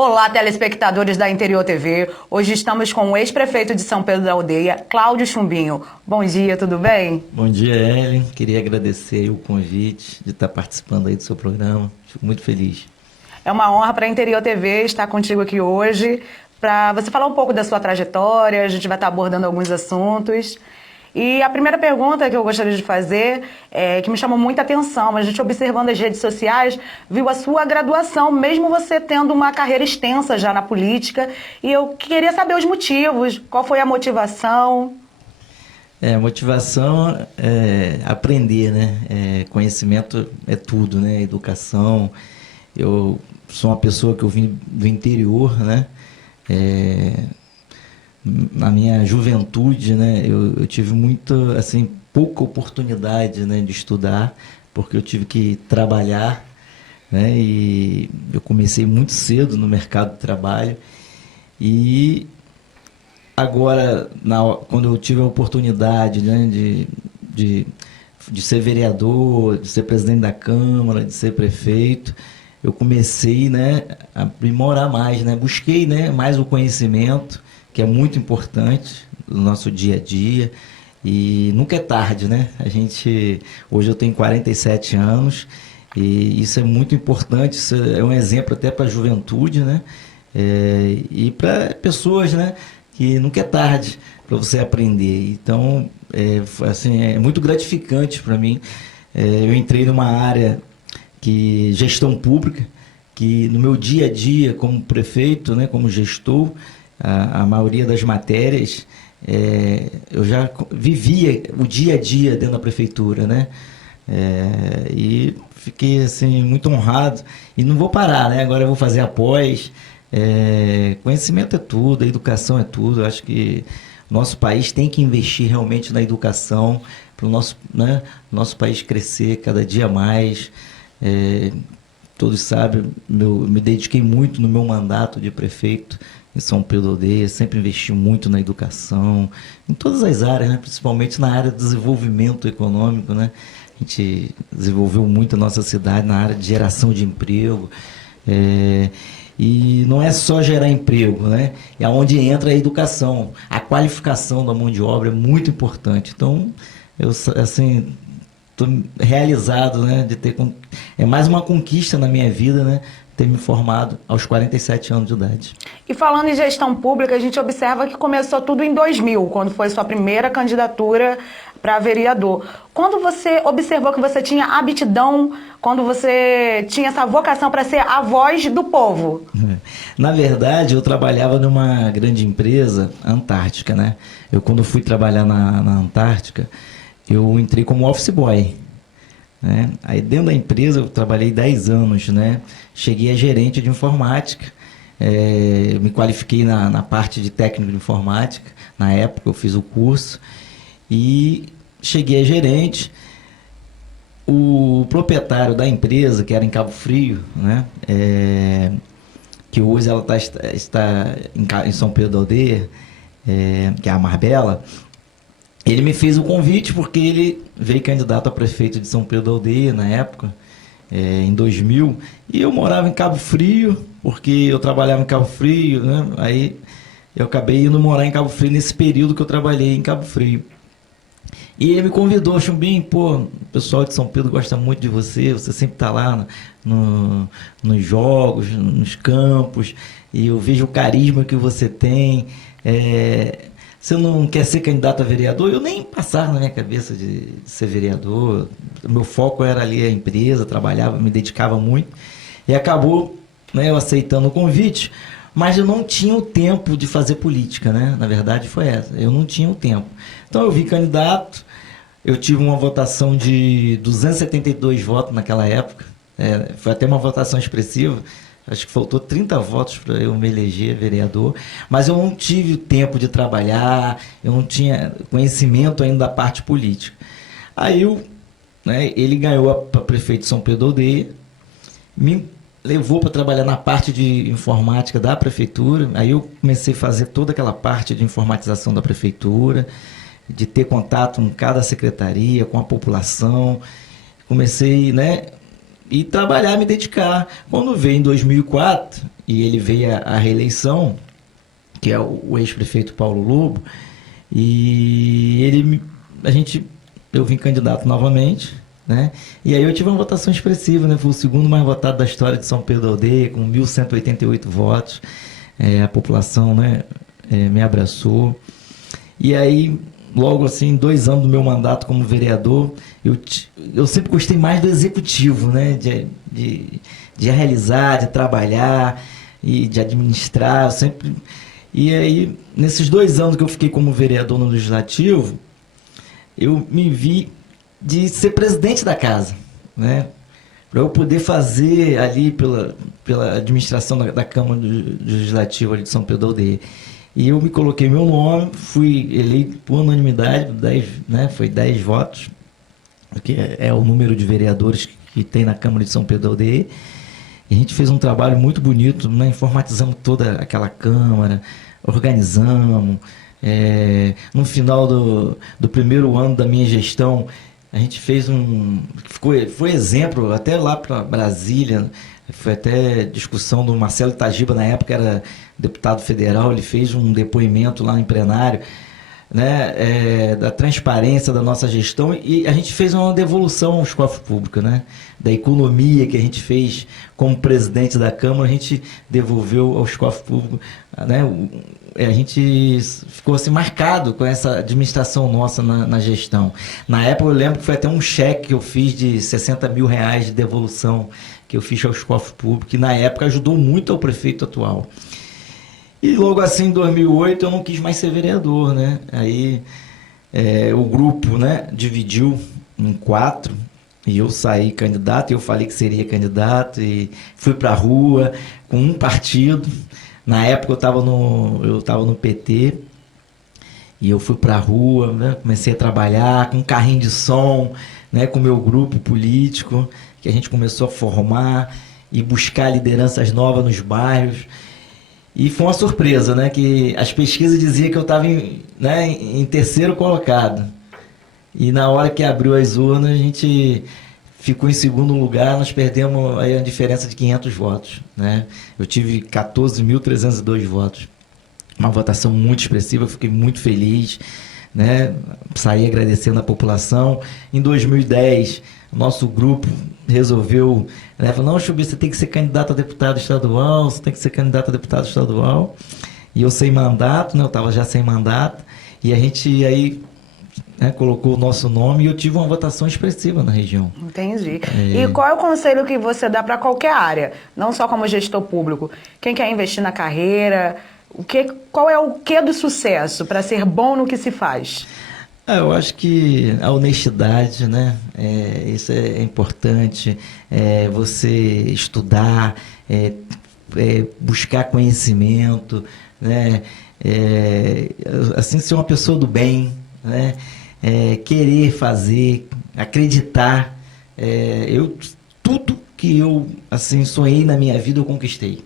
Olá, telespectadores da Interior TV. Hoje estamos com o ex-prefeito de São Pedro da Aldeia, Cláudio Chumbinho. Bom dia, tudo bem? Bom dia, Ellen. Queria agradecer aí o convite de estar participando aí do seu programa. Fico muito feliz. É uma honra para a Interior TV estar contigo aqui hoje, para você falar um pouco da sua trajetória. A gente vai estar abordando alguns assuntos. E a primeira pergunta que eu gostaria de fazer, que me chamou muita atenção, a gente observando as redes sociais, viu a sua graduação, mesmo você tendo uma carreira extensa já na política, e eu queria saber os motivos, qual foi a motivação? A motivação é aprender, né? Conhecimento é tudo, né? Educação. Eu sou uma pessoa que eu vim do interior, né? Na minha juventude, né, eu tive pouca oportunidade, né, de estudar, porque eu tive que trabalhar, né, e eu comecei muito cedo no mercado de trabalho. E agora, quando eu tive a oportunidade, né, de ser vereador, de ser presidente da Câmara, de ser prefeito, eu comecei, né, a aprimorar mais, né, busquei, né, mais o conhecimento, que é muito importante no nosso dia a dia, e nunca é tarde, né? Hoje eu tenho 47 anos, e isso é muito importante, isso é um exemplo até para a juventude, né? E para pessoas, né, que nunca é tarde para você aprender. Então, é muito gratificante para mim. Eu entrei numa área gestão pública, que no meu dia a dia como prefeito, né, como gestor, a maioria das matérias, eu já vivia o dia a dia dentro da prefeitura, né? E fiquei assim, muito honrado. E não vou parar, né? Agora eu vou fazer a pós. Conhecimento é tudo, a educação é tudo. Eu acho que nosso país tem que investir realmente na educação para o nosso país crescer cada dia mais. Todos sabem, me dediquei muito no meu mandato de prefeito em São Pedro da Aldeia, sempre investi muito na educação, em todas as áreas, né? Principalmente na área do desenvolvimento econômico, né? A gente desenvolveu muito a nossa cidade na área de geração de emprego. E não é só gerar emprego, né? É onde entra a educação. A qualificação da mão de obra é muito importante. Então, eu, assim, estou realizado, né, é mais uma conquista na minha vida, né, ter me formado aos 47 anos de idade. E falando em gestão pública, a gente observa que começou tudo em 2000, quando foi sua primeira candidatura para vereador. Quando você observou que você tinha aptidão, quando você tinha essa vocação para ser a voz do povo? Na verdade, eu trabalhava numa grande empresa, Antártica, né? Quando fui trabalhar na Antártica, eu entrei como office boy, né? Aí dentro da empresa eu trabalhei 10 anos, né? Cheguei a gerente de informática, me qualifiquei na parte de técnico de informática, na época eu fiz o curso, e cheguei a gerente. O proprietário da empresa, que era em Cabo Frio, né? Que hoje ela está em São Pedro da Aldeia, que é a Marbella. Ele me fez o convite porque ele veio candidato a prefeito de São Pedro da Aldeia na época, em 2000, e eu morava em Cabo Frio, porque eu trabalhava em Cabo Frio, né? Aí eu acabei indo morar em Cabo Frio nesse período que eu trabalhei em Cabo Frio. E ele me convidou, Chumbinho, pô, o pessoal de São Pedro gosta muito de você sempre está lá nos jogos, nos campos, e eu vejo o carisma que você tem. Você não quer ser candidato a vereador? Eu nem passava na minha cabeça de ser vereador. O meu foco era ali a empresa, trabalhava, me dedicava muito. E acabou, né, eu aceitando o convite, mas eu não tinha o tempo de fazer política, né? Na verdade foi essa, eu não tinha o tempo. Então eu vim candidato, eu tive uma votação de 272 votos naquela época, foi até uma votação expressiva. Acho que faltou 30 votos para eu me eleger vereador, mas eu não tive tempo de trabalhar, eu não tinha conhecimento ainda da parte política. Aí ele ganhou para prefeito de São Pedro da Aldeia, me levou para trabalhar na parte de informática da prefeitura. Aí eu comecei a fazer toda aquela parte de informatização da prefeitura, de ter contato com cada secretaria, com a população. Comecei, né, e trabalhar, me dedicar. Quando veio em 2004, e ele veio à reeleição, que é o ex-prefeito Paulo Lobo, e eu vim candidato novamente, né? E aí eu tive uma votação expressiva, né? Fui o segundo mais votado da história de São Pedro da Aldeia, com 1.188 votos. A população, né, me abraçou. E aí, logo assim, 2 anos do meu mandato como vereador, eu sempre gostei mais do executivo, né? De realizar, de trabalhar e de administrar. E aí, nesses 2 anos que eu fiquei como vereador no Legislativo, eu me vi de ser presidente da casa, né? Para eu poder fazer ali pela administração da Câmara do Legislativo ali de São Pedro da Aldeia. E eu me coloquei meu nome, fui eleito por unanimidade, 10, né? Foi 10 votos, que é o número de vereadores que tem na Câmara de São Pedro da Aldeia. E a gente fez um trabalho muito bonito, né? Informatizamos toda aquela Câmara, organizamos. No final do primeiro ano da minha gestão, a gente fez foi exemplo até lá para Brasília, foi até discussão do Marcelo Itagiba, na época era deputado federal, ele fez um depoimento lá em plenário, né, da transparência da nossa gestão, e a gente fez uma devolução aos cofres públicos, né, da economia que a gente fez como presidente da Câmara, a gente devolveu aos cofres públicos, né, a gente ficou assim marcado com essa administração nossa na gestão. Na época eu lembro que foi até um cheque que eu fiz de 60 mil reais de devolução que eu fiz aos cofres públicos, que na época ajudou muito ao prefeito atual. E logo assim, em 2008, eu não quis mais ser vereador, né? Aí o grupo, né, dividiu em 4 e eu saí candidato, eu falei que seria candidato e fui para a rua com um partido. Na época eu estava no PT e eu fui para a rua, né? Comecei a trabalhar com um carrinho de som, né, com o meu grupo político, que a gente começou a formar e buscar lideranças novas nos bairros. E foi uma surpresa, né, que as pesquisas diziam que eu estava em terceiro colocado. E na hora que abriu as urnas, a gente ficou em segundo lugar, nós perdemos aí a diferença de 500 votos, né? Eu tive 14.302 votos. Uma votação muito expressiva, eu fiquei muito feliz, né? Saí agradecendo a população. Em 2010, nosso grupo resolveu, né? Falou, não, Chubi, você tem que ser candidato a deputado estadual, você tem que ser candidato a deputado estadual. E eu sem mandato, né? Eu estava já sem mandato. E a gente aí, né, colocou o nosso nome e eu tive uma votação expressiva na região. Entendi. E qual é o conselho que você dá para qualquer área, não só como gestor público? Quem quer investir na carreira, qual é o quê do sucesso para ser bom no que se faz? Eu acho que a honestidade, né? Isso é importante. Você estudar, buscar conhecimento, né? Assim, ser uma pessoa do bem, né? Querer fazer, acreditar. Tudo que eu assim sonhei na minha vida eu conquistei.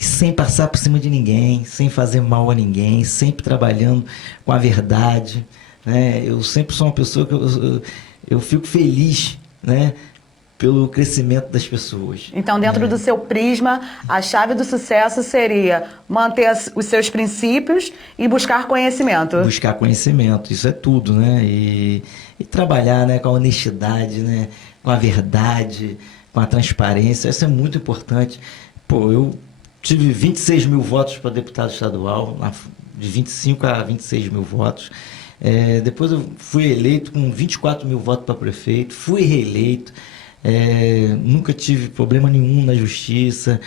Sem passar por cima de ninguém, sem fazer mal a ninguém, sempre trabalhando com a verdade, né? Eu sempre sou uma pessoa que eu fico feliz, né, pelo crescimento das pessoas. Então, dentro do seu prisma, a chave do sucesso seria manter os seus princípios e buscar conhecimento. Buscar conhecimento, isso é tudo, né? E trabalhar, né, com a honestidade, né, com a verdade, com a transparência, isso é muito importante. Pô, eu tive 26 mil votos para deputado estadual, de 25 a 26 mil votos. Depois eu fui eleito com 24 mil votos para prefeito, fui reeleito. Nunca tive problema nenhum na justiça.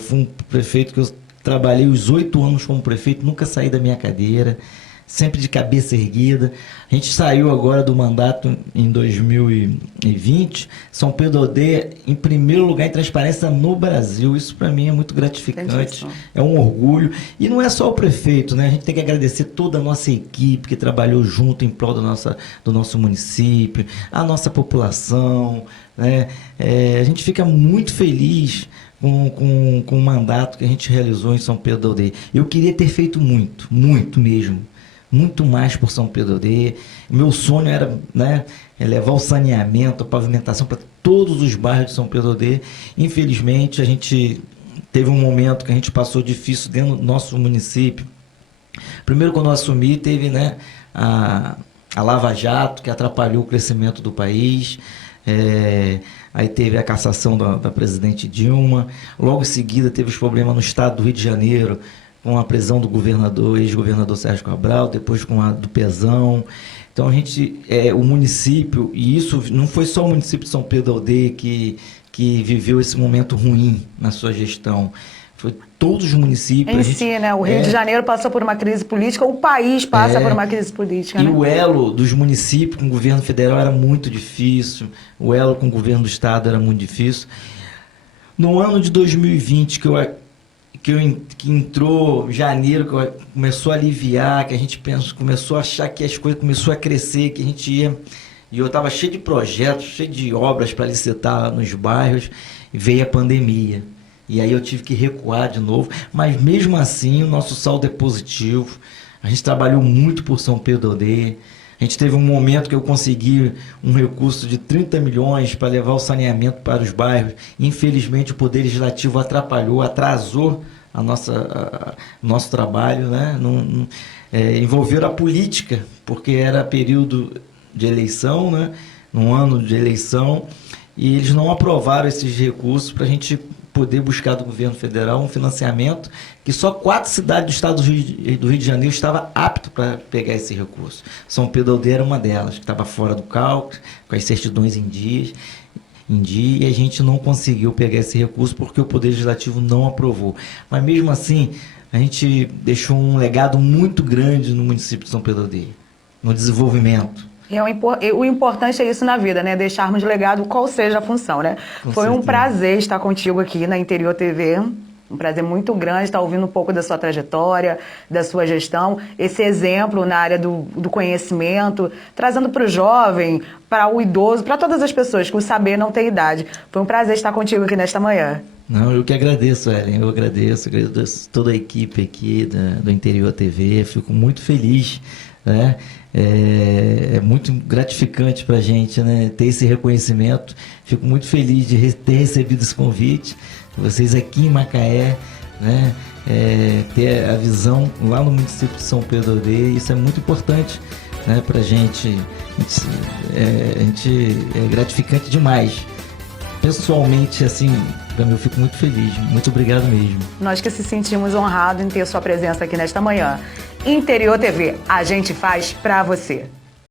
Fui um prefeito que eu trabalhei os 8 anos como prefeito, nunca saí da minha cadeira, sempre de cabeça erguida. A gente saiu agora do mandato em 2020, São Pedro da Aldeia em primeiro lugar em transparência no Brasil. Isso para mim é muito gratificante, é um orgulho. E não é só o prefeito, né? A gente tem que agradecer toda a nossa equipe que trabalhou junto em prol do nosso município, a nossa população, né? A gente fica muito feliz com o mandato que a gente realizou em São Pedro da Aldeia. Eu queria ter feito muito mesmo. Muito mais por São Pedro da Aldeia. Meu sonho era, né, levar o saneamento, a pavimentação para todos os bairros de São Pedro da Aldeia. Infelizmente, a gente teve um momento que a gente passou difícil dentro do nosso município. Primeiro, quando eu assumi, teve, né, a Lava Jato, que atrapalhou o crescimento do país. Aí teve a cassação da presidente Dilma. Logo em seguida, teve os problemas no estado do Rio de Janeiro, com a prisão do governador, ex-governador Sérgio Cabral, depois com a do Pezão. Então, o município, e isso não foi só o município de São Pedro da Aldeia que viveu esse momento ruim na sua gestão. Foi todos os municípios. Né? O Rio de Janeiro passou por uma crise política, o país passa por uma crise política. E né? o elo dos municípios com o governo federal era muito difícil, o elo com o governo do estado era muito difícil. No ano de 2020, que entrou janeiro, que começou a aliviar, que a gente começou a achar que as coisas começaram a crescer, que a gente ia... E eu estava cheio de projetos, cheio de obras para licitar nos bairros, e veio a pandemia. E aí eu tive que recuar de novo, mas mesmo assim o nosso saldo é positivo. A gente trabalhou muito por São Pedro da Aldeia. A gente teve um momento que eu consegui um recurso de 30 milhões para levar o saneamento para os bairros. Infelizmente o Poder Legislativo atrasou nosso trabalho, né? Envolveram a política, porque era período de eleição, né? Num ano de eleição, e eles não aprovaram esses recursos para a gente poder buscar do governo federal um financiamento que só 4 cidades do estado do Rio de Janeiro estavam aptas para pegar esse recurso. São Pedro da Aldeia era uma delas, que estava fora do cálculo, com as certidões em dia, e a gente não conseguiu pegar esse recurso porque o Poder Legislativo não aprovou. Mas mesmo assim, a gente deixou um legado muito grande no município de São Pedro da Aldeia, no desenvolvimento. O importante é isso na vida, né? Deixarmos legado, qual seja a função, né? Foi um prazer estar contigo aqui na Interior TV. Um prazer muito grande estar ouvindo um pouco da sua trajetória, da sua gestão, esse exemplo na área do conhecimento, trazendo para o jovem, para o idoso, para todas as pessoas, que o saber não tem idade. Foi um prazer estar contigo aqui nesta manhã. Não, eu que agradeço, Ellen. Eu agradeço toda a equipe aqui do Interior TV. Fico muito feliz, né? É muito gratificante para a gente, né, ter esse reconhecimento. Fico muito feliz de ter recebido esse convite. Vocês aqui em Macaé, né, ter a visão lá no município de São Pedro da Aldeia. Isso é muito importante, né, para a gente. É gratificante demais. Pessoalmente, assim, para mim, eu fico muito feliz. Muito obrigado mesmo. Nós que se sentimos honrados em ter sua presença aqui nesta manhã. Interior TV, a gente faz pra você.